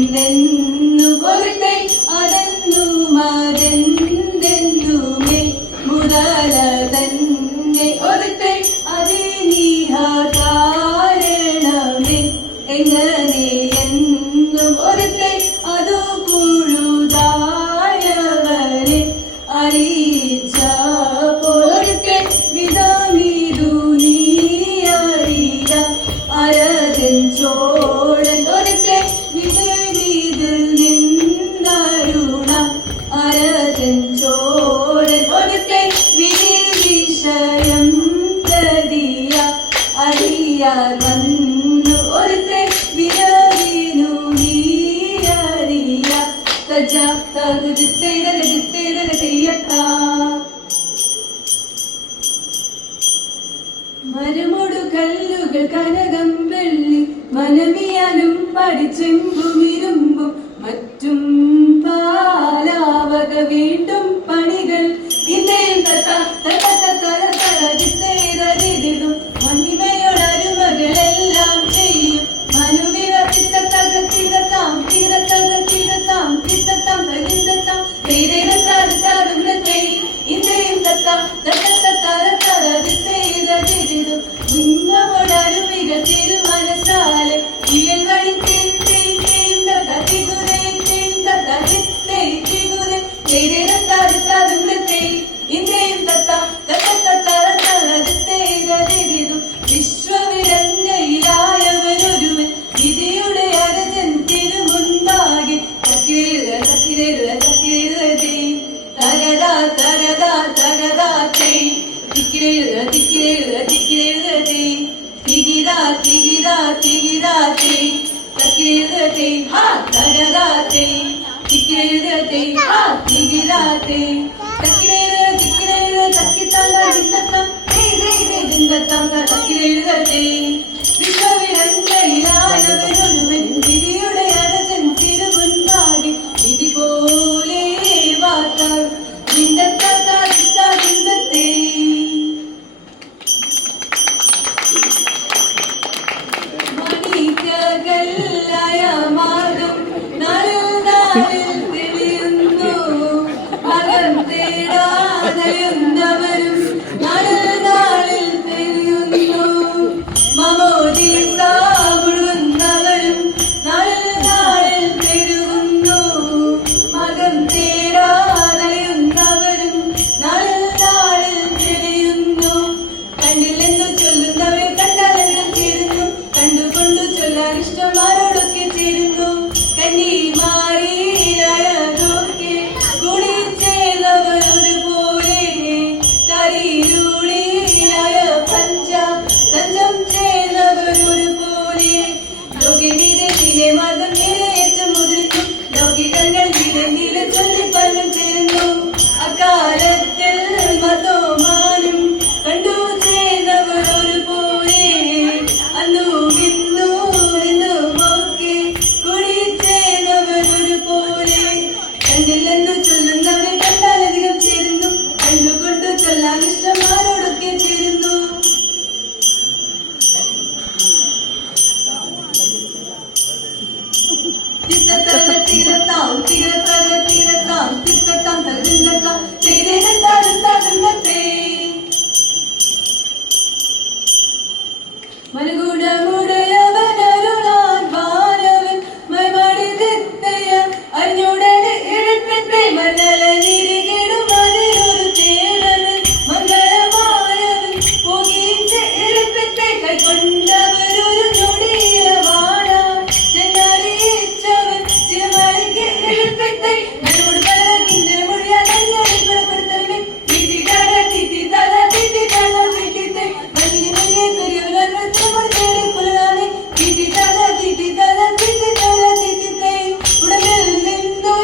എന്തെന്നു പൊരുത്തെ അതെന്നു മതെന്തെന്നുമേ മുതല തന്നെ ഒരുത്തെ അതിനീഹ കാരണമേ എങ്ങനെ എന്നും ഒരുത്തെ അതു പുഴുതായവരെ അറിയിച്ച പോലൊരുത്തെ വിധമിതു നീ അറിയ അരജൻ ചോഴൻ ഒരുത്തെ വിജയീതിൽ നിന്നരുണ അരജൻ ചോഴൻ ഒരുത്തെ വിധി വിഷയം പ്രതിയ അറിയാർ വന്നു ഒരുത്തെ വിരവിനു നീ അറിയ തജ തകുതിത്തേര ചെയ്യത്താ മരമൊടു കല്ലുകൾ കനകം വെള്ളി മനമിയാനും പഠിച്ചെമ്പുമിരുമ്പും മറ്റും പാലാവക വീണ്ടും പണികൾ ഇന്നേതരും മഹിമയോടരുമകളെല്ലാം ചെയ്യും മനുവിവത്തിത്തകത്തിടത്താം തിരത്തകത്തിടത്താം തിത്തത്താം തകിന്തത്താം ഇന്ദ്രയും തത്താം ഉന്നമോടരുവിക തിരുമനസാലെ ഇയൽ വഴി വിശ്വവിരഞ്ഞയിലായവരൊരുവൻ വിധിയുടെ അരജൻ തിരുമുൻപാകെ തകതാ തകതാ തകതാ തികിതാ തികിതാ തികിതാ തകിരത്തെ ഹാ തകതാത്തെ തികിരത്തെ ഹാ തികിതാത്തെ തകിരേ തക്കിത്തല വിന്നത്തം വിന്നത്തം തകിരത്തെ വിശ്വവിരഞ്ജയിലായവരൊരുവൻ വിധിയുടെ അരജൻ തിരുമുൻപാകെ വിധി പോലെ വാർത്ത വിന്തത്തെ മണിക്കകല്ലായ മാർഗം നാളിൽ തെളിയുന്നു മകൻ തേടാതയുന്നവരും നാളിൽ തെളിയുന്നു മമോദീസ മുഴുകുന്നവരും നാളിൽ തെളിയുന്നു മകൻ തേടാതയുന്നവരും നാളിൽ തെളിയുന്നു കണ്ടില്ലെന്നു ചൊല്ലുന്നവർ കണ്ടാലും ചേരുന്നു കണ്ടുകൊണ്ടു ചൊല്ലാൻ ഇഷ്ടമാരോടൊക്കെ ചേരുന്നു കന്നിമാരിയായൊക്കെ കൂടി ചേർന്നവർ ഒരുപോലെ കരിരുളിയായ തഞ്ചം ചേർന്നവർ ഒരുപോലെ ലോകിനിലെ മതം നിലയേറ്റം മുതിർന്നു ലൗകികങ്ങൾ നില ചൊല്ലി പലം ചേരുന്നു അക്കാലത്തിൽ മതോമാനും കണ്ടു ചേർന്നവർ ഒരുപോലെ അന്നു ഇന്നു എന്നുമൊക്കെ കൂടി ചേർന്നവർ ഒരുപോലെ കണ്ടില്ലെന്നു ചൊല്ലുന്നവരെ കണ്ടാലധികം ചേരുന്നു കണ്ടുകൊണ്ടു ചൊല്ലാൻ ഇഷ്ടമാരോടൊക്കെ ചേരുന്നു മനഗുണമുടയവനരുളാൻ വാനവൻ മൈമടി തെത്തയ അറിഞ്ഞുടനെ എഴുത്തത്തെ മന്നല നിരികിടും അതിലൊരു തേടന് മംഗളമായവൻ പോകീച്ച എഴുത്തത്തെ കൈക്കൊണ്ടവരൊരു ഞൊടിയില വാണാൻ ചെന്നറിയിച്ചവൻ ചിരമളിക്ക് എഴുത്തത്തെ മനോട് പല കിന്നര മൊഴിയാൽ പുറപ്പെടുത്തവനെ തിത്തിതല തിത്തിതല തിത്തിതല തിത്തിത്തെ മഞ്ഞിന് മഞ്ഞെ പെരിയവനാൽ തേടി പുലരാനെ തിത്തിതല തിത്തിതല തിത്തിതല തിത്തിത്തെ ഉടലിൽ നിന്നു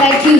താങ്ക് യു.